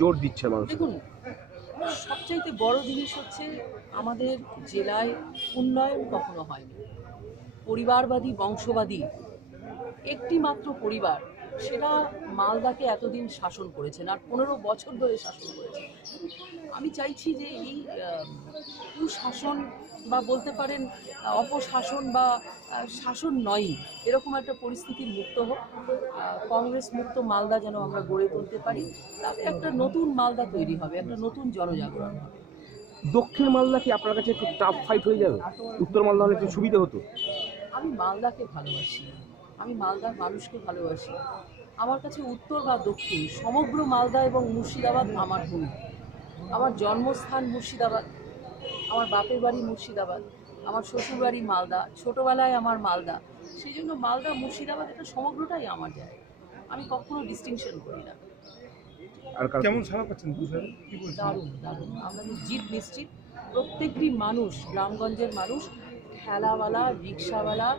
জোর দিচ্ছে মানুষ দেখুন, সবচাইতে বড় জিনিস হচ্ছে আমাদের জেলায় উন্নয়ন কখনো হয়নি। পরিবারবাদী, বংশবাদী একটি মাত্র পরিবার, সেটা মালদাকে এতদিন শাসন করেছেন আর পনেরো বছর ধরে শাসন করেছেন আমি চাইছি যে এই কুশাসন বা বলতে পারেন অপশাসন বা শাসন নয় এরকম একটা পরিস্থিতির মুক্ত হোক। কংগ্রেস মুক্ত মালদা যেন আমরা গড়ে তুলতে পারি তাতে একটা নতুন মালদা তৈরি হবে একটা নতুন জনজাগরণ হবে। দক্ষিণ মালদা কি আপনার কাছে একটু টাফ ফাইট হয়ে যাবে? উত্তর মালদা হলে একটু সুবিধা হতো? আমি মালদাকে ভালোবাসি আমি মালদার মানুষকে ভালোবাসি। আমার কাছে উত্তর বা দক্ষিণ সমগ্র মালদা এবং মুর্শিদাবাদ আমার ভূমি আমার জন্মস্থান মুর্শিদাবাদ। আমার বাপের বাড়ি মুর্শিদাবাদ। আমার শ্বশুর বাড়ি মালদা। ছোটোবেলায় আমার মালদা। সেই জন্য মালদা মুর্শিদাবাদ এটা সমগ্রটাই আমার যায়। আমি কখনো ডিস্টিংশন করি না। আর কেমন পাচ্ছেন দারুণ দারুণ। আমাদের নিশ্চিত। প্রত্যেকটি মানুষ গ্রামগঞ্জের মানুষ ঠেলাওয়ালা, রিক্সাওয়ালা,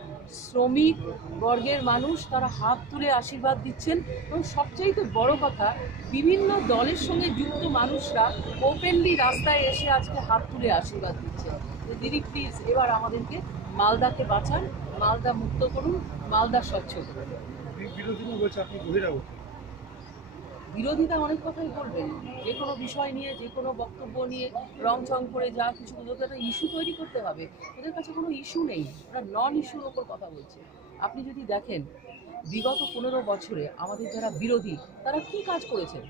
শ্রমিক বর্গের মানুষ তারা হাত তুলে আশীর্বাদ দিচ্ছেন এবং সবচাইতে বড় কথা, বিভিন্ন দলের সঙ্গে যুক্ত মানুষরা ওপেনলি রাস্তায় এসে আজকে হাত তুলে আশীর্বাদ দিচ্ছেন। দিদি প্লিজ এবার আমাদেরকে মালদাকে বাঁচান, মালদা মুক্ত করুন, মালদা স্বচ্ছ করুন। বিরোধীরা বলছে আপনি বহিরাগত। বিরোধীরা অনেক কথাই বলবেন। যে কোনো বিষয় নিয়ে, যে কোনো বক্তব্য নিয়ে রং চং করে যা কিছু ওদেরকে একটা ইস্যু তৈরি করতে হবে। ওদের কাছে কোনো ইস্যু নেই। ওরা নন ইস্যুর ওপর কথা বলছে। আপনি যদি দেখেন, বিগত পনেরো বছরে আমাদের যারা বিরোধী, তারা কি কাজ করেছেন?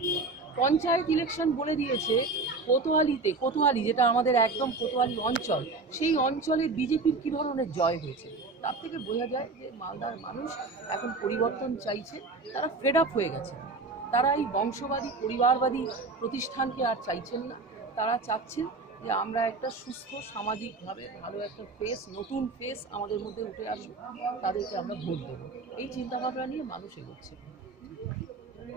পঞ্চায়েত ইলেকশন বলে দিয়েছে, কোতোয়ালিতে, কোতোয়ালি যেটা আমাদের একদম কোতোয়ালি অঞ্চল, সেই অঞ্চলে বিজেপির কী ধরনের জয় হয়েছে? তার থেকে বোঝা যায় যে মালদার মানুষ এখন পরিবর্তন চাইছে, তারা ফেড আপ হয়ে গেছে। তারা এই বংশবাদী, পরিবারবাদী প্রতিষ্ঠানকে আর চাইছেন না। তারা চাচ্ছেন যে আমরা একটা সুস্থ, সামাজিকভাবে ভালো একটা ফেস নতুন ফেস আমাদের মধ্যে উঠে আসুক, তাদেরকে আমরা ভোট দেবো। এই চিন্তাভাবনা নিয়ে মানুষ এগোচ্ছে।